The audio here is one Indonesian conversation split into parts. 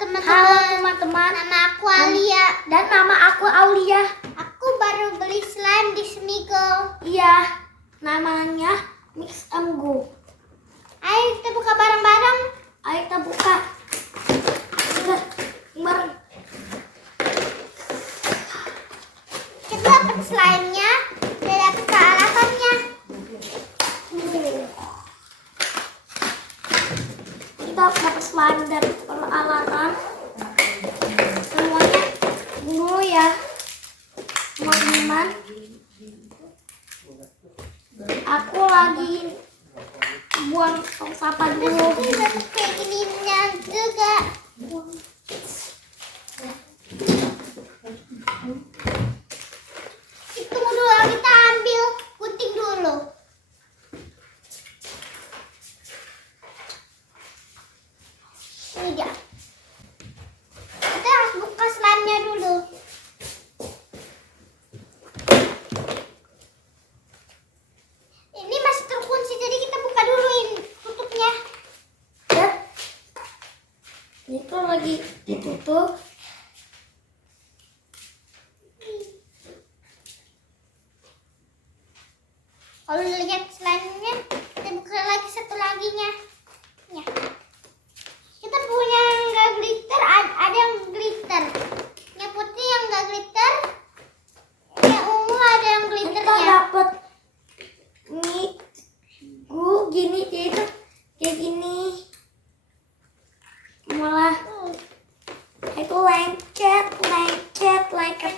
teman-teman. Nama aku Alia. Dan nama aku Aulia. Aku baru beli slime di Smiggle. Iya, namanya Mix and Go. Ayo kita buka bareng-bareng. Ayo kita buka. Kita dapat slime-nya, kita dapat peralatannya. Kita dapat slime dan peralatan. Semuanya dulu ya, teman-teman. Aku lagi buang tong sampah dulu. Terus dapat kayak gininya juga. Tunggu dulu, kita ambil gunting dulu. Ini dia. Kita harus buka slime-nya dulu. Ini masih terkunci, jadi kita buka dulu ini tutupnya. Ya, itu lagi ditutup. Kalau lihat slime-nya, kita buka lagi satu laginya. Ya. Kita punya yang enggak glitter, ada yang glitter. Yang putih yang enggak glitter. Yang ungu ada yang Kita glitternya. dapat mie gini itu kayak gini. Malah itu lengket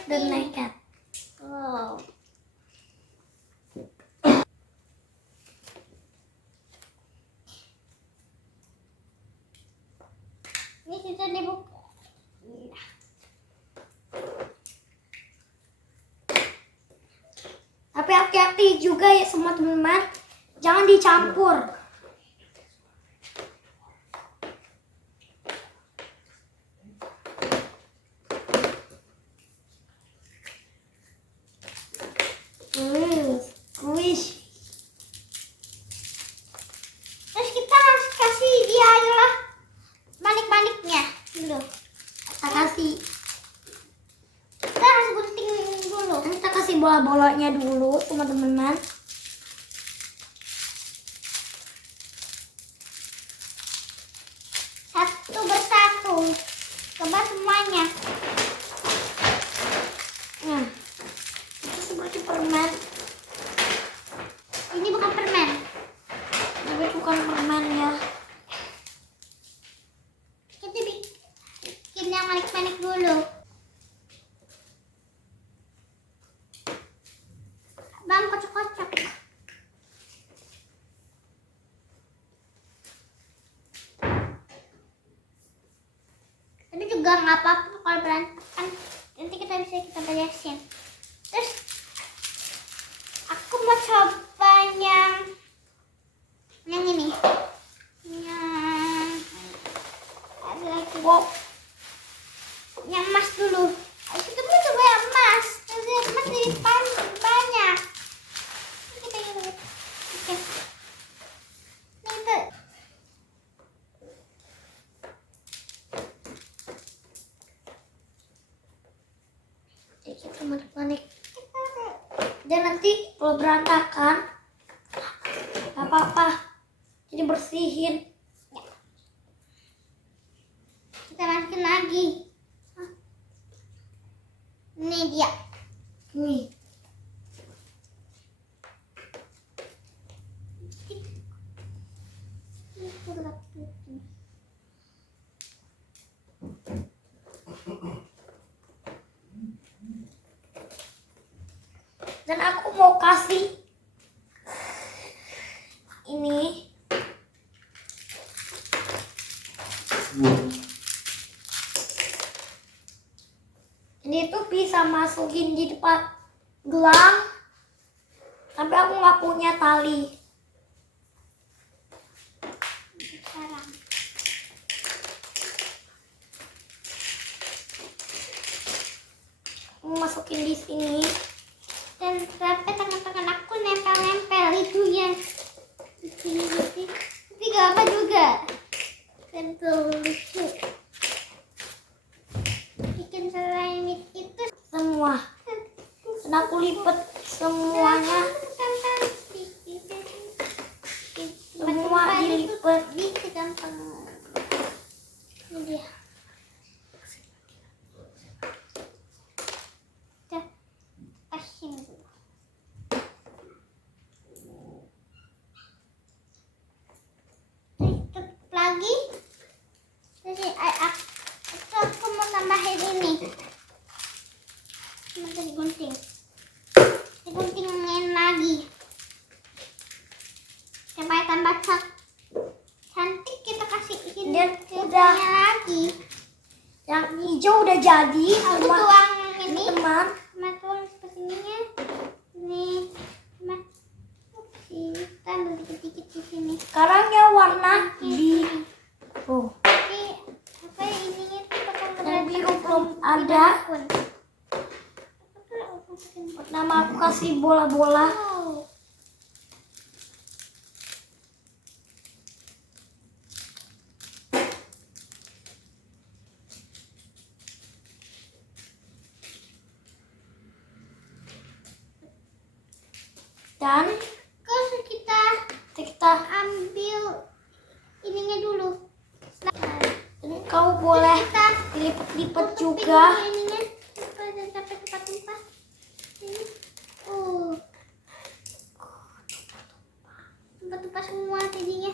dan lengket. Oh. Ini sudah dibuka. Tapi hati-hati juga ya semua teman-teman, jangan dicampur. Squish. Terus kita harus kasih dia adalah balik-baliknya dulu. Kita kasih, Kita harus gunting dulu. kita kasih bola-bolanya dulu teman-teman. Satu persatu. Coba semuanya. Nah, itu seperti permen, Ini bukan permen. tapi bukan permen ya. Kita bikin yang manik-manik dulu. Bang, kocok-kocok. Tapi juga nggak apa-apa kalau berantakan. Nanti kita beresin. Terus aku mau coba yang ini. Yang ada lagi. Wow, Yang emas dulu. Kita mau coba yang emas. Nanti emas jadi banyak. Kita ini. Oke. Nah, itu. kayak gitu teman-teman. Dan nanti kalau berantakan, nggak apa-apa, jadi bersihin. Kita masukin lagi. Ini dia. Nih, dan aku mau kasih ini. Ini tuh bisa masukin di depan gelang, tapi aku nggak punya tali. Sekarang. Aku masukin di sini. Dan sampai tangan-tangan aku nempel-nempel itu yang di sini. Tapi gak apa juga. Tempel lucu. semuanya. Semua dilipat. Bisa gampang. Ini dia. Kita pasin dulu. Tutup lagi. Jadi aku mau tambahin ini. Nanti digunting. Diguntingin lagi. Supaya tambah cantik, kita kasih ini Dan udah. lagi. Yang hijau udah jadi. Aku Sama tuang ini, teman. sama tuang seperti ininya. Ini, sama kita ambil dikit-dikit di sini. Sekarang ya warna di. Oh. Oke, apa ininya tuh bakal Yang biru berantakan belum di ada. dapur. Pertama aku kasih bola-bola. Oh. Dan Terus kita ambil ininya dulu. dan kau boleh Kita lipat-lipat tutupin juga. dulu ininya supaya sampai tumpah-tumpah. Ini. Tumpah-tumpah semua jadinya.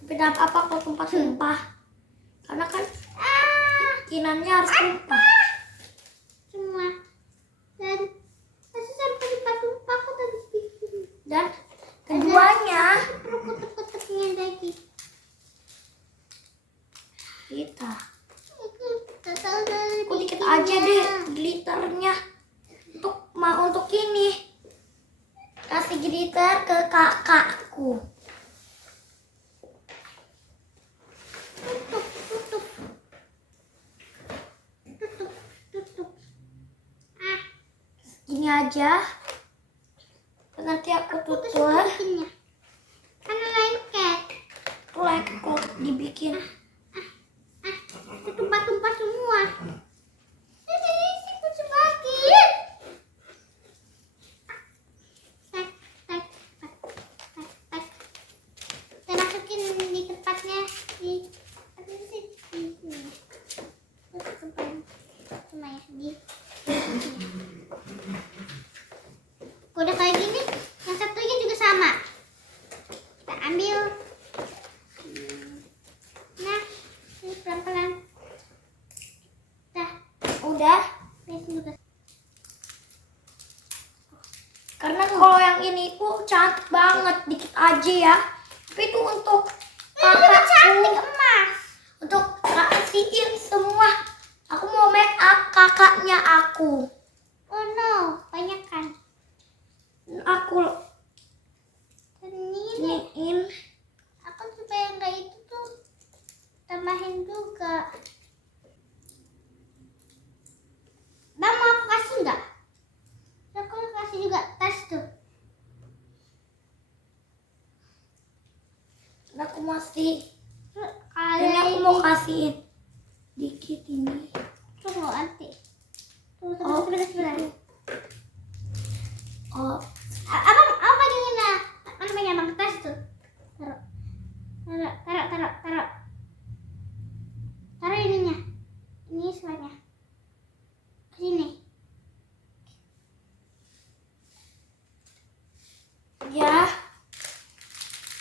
Beda apa kalau tumpah-tumpah. Karena kan bikinannya harus tumpah. Semua. Dan masih sampai tumpah-tumpah aku tadi bikin. Dan keduanya Perlu kutuk-kutuknya lagi. kita. Aku Aku dikit aja deh glitternya. Untuk ini. Kasih glitter ke kakakku. Tutup. Tutup. Gini aja. Nanti aku Putus tutup. bikinnya. Karena lengket. Aku kok dibikin. Tumpah-tumpah semua. Ini putus lagi. Kita masukin di tempatnya di sini. Cuma ya di. Udah kayak gini, yang satunya juga sama. Kita ambil. Nah, ini pelan-pelan. Udah. Ini juga. Karena kalau yang ini tuh cantik banget. Dikit aja ya. Tapi itu untuk Ini juga cantik kakakku. emas. Untuk kasihin semua. Aku mau make up kakaknya aku. Oh no, banyak kan. Aku Dan ini iniin. aku supaya enggak itu tuh tambahin juga. Bang mau aku kasih enggak? Aku kasih juga tas tuh. Aku masih. Kalau Ini aku mau kasihin. Dikit ini. tunggu nanti. Tunggu Oh. sebentar. Oh. Abang pegangin lah. Mana pegang abang tas tuh. Taruh. Taruh ininya. Ini selanya. Ke sini. Ya.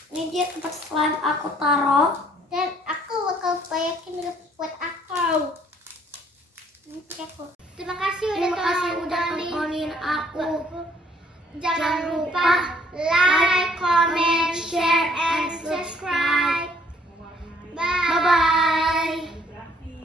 Ini dia tempat slime aku taruh. Dan aku bakal bayakin buat aku. Ini pakai aku. Terima kasih udah tontonin aku. Jangan lupa like, comment, share, and subscribe.